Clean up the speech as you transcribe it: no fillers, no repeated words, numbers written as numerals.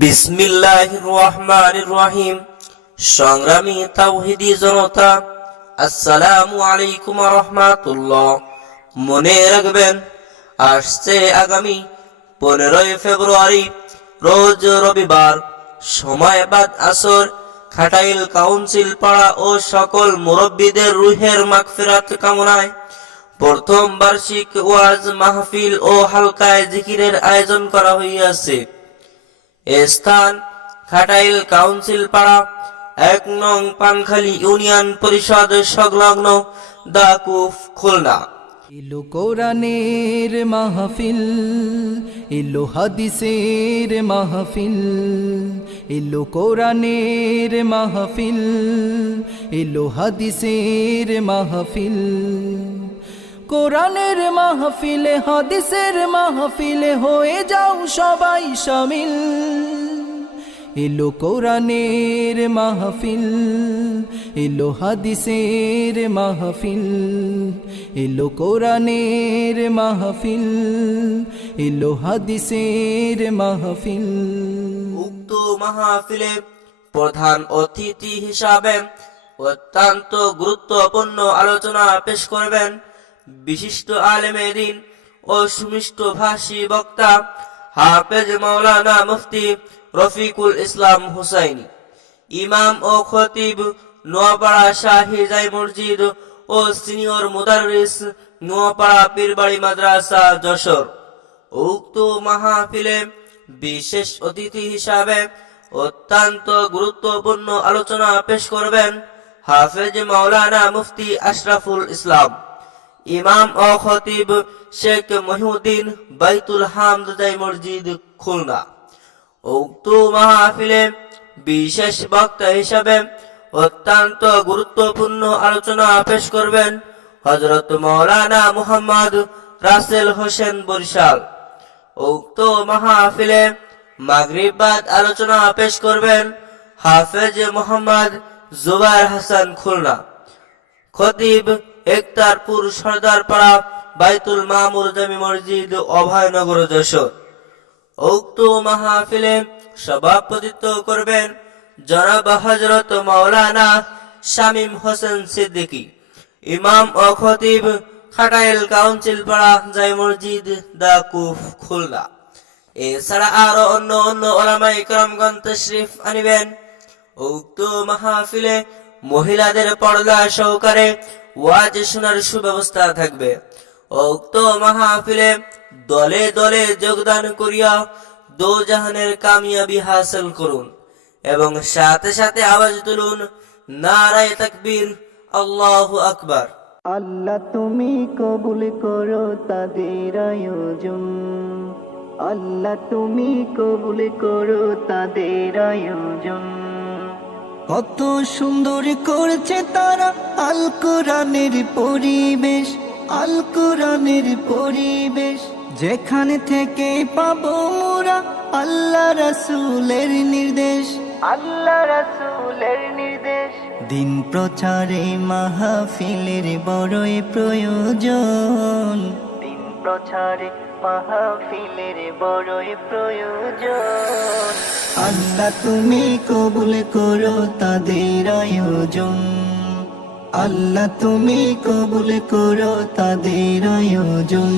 বিসমিল্লাহির রহমানির রহিম। সংগ্রামী তাওহীদি জনতা, আসসালামু আলাইকুম ওয়া রাহমাতুল্লাহ। মনে রাখবেন, আসছে আগামী 15 ফেব্রুয়ারি রোজ রবিবার, সময় বাদ আসর, খাটাইল কাউন্সিল পাড়া ও সকল মুরব্বীদের রুহের মাগফিরাত কামনায় প্রথম বার্ষিক ওয়াজ মাহফিল ও হালকায় জিকিরের আয়োজন করা হইয়াছে। স্থান খাটাইল কাউন্সিল পাড়া, 1 নং পানখালী ইউনিয়ন পরিষদ সংলগ্ন দাকুফ, খুলনা। এলো কোরআনের মাহফিল, এলো হাদিসের মাহফিল, এলো কোরআনের মাহফিল, এলো হাদিসের মাহফিল। কোরআনের মাহফিলে হাদিসের মাহফিলে হয়ে যাও সবাই শামিল। এলো কোরআনের মাহফিল, এলো হাদিসের মাহফিল, এলো কোরআনের মাহফিল, এলো হাদিসের মাহফিল। উক্ত মাহফিলে প্রধান অতিথি হিসাবে অত্যন্ত গুরুত্বপূর্ণ আলোচনা পেশ করবেন বিশিষ্ট আলেমে দ্বীন ও সুমিষ্ট ভাষী বক্তা হাফেজ মাওলানা মুফতি রফিকুল ইসলাম হুসাইনি। ইমাম ও খতিব নোয়াপাড়া শাহী জাই মসজিদ ও সিনিয়র মুদাররিস নোয়াপাড়া পীরবাড়ি মাদ্রাসা, যশোর। উক্ত মাহফিলে বিশেষ অতিথি হিসাবে অত্যন্ত গুরুত্বপূর্ণ আলোচনা পেশ করবেন হাফেজ মাওলানা মুফতি আশরাফুল ইসলাম। ইমাম ও খতিব শেখ মহিউদ্দিন বাইতুল হামদ জাই মসজিদ, খুলনা। উক্ত মাহফিলে বিশেষ বক্তা হিসাবে অত্যন্ত গুরুত্বপূর্ণ আলোচনা পেশ করবেন হযরত মাওলানা মুহাম্মদ রাসেল হোসেন, বরিশাল। উক্ত মাহফিলে মাগরিব বাদ আলোচনা পেশ করবেন হাফেজ মোহাম্মদ জুবায়ের হাসান, খুলনা। খতিব একতারপুর সরদারপাড়া বাইতুল মামুর জামি মসজিদ, অভয়নগর, যশোর। উক্ত মাহফিলে সভাপতিত্ব করবেন জনাব হযরত মাওলানা শামীম হোসেন সিদ্দিকী। ইমাম ও খতিব খাটাইল কাউন্সিল পাড়া জাই মসজিদ, দাকুফ, খুলনা। এছাড়া আরো অন্য উলামায়ে কেরামগণ তাশরীফ আনিবেন। উক্ত মাহফিলে মহিলাদের পর্দা সহকারে ওয়াজ শোনার সুব্যবস্থা থাকবে। উক্ত মাহফিলে দলে দলে যোগদান করিয়া দোজাহানের কামিয়াবি হাসিল করুন এবং সাথে সাথে আওয়াজ তুলুন নারায়ে তাকবীর, আল্লাহু আকবার। আল্লাহ তুমি কবুল করো তাদের আয়োজন, আল্লাহ তুমি কবুল করো তাদের আয়োজন। কত সুন্দর করছে তারা আল কোরআনের পরিবেশ, আল কোরআনের পরিবেশ। যেখানে থেকে পাবো মোরা আল্লাহ রাসূলের নির্দেশ, আল্লাহ রাসূলের নির্দেশ। দিন প্রচারে মাহফিলের বড়ই প্রয়োজন, দিন প্রচারে মাহফিলের বড়ই প্রয়োজন। আল্লাহ তুমি কবুল করো তাদের আয়োজন, আল্লাহ তুমি কবুল করো তাদের আয়োজন।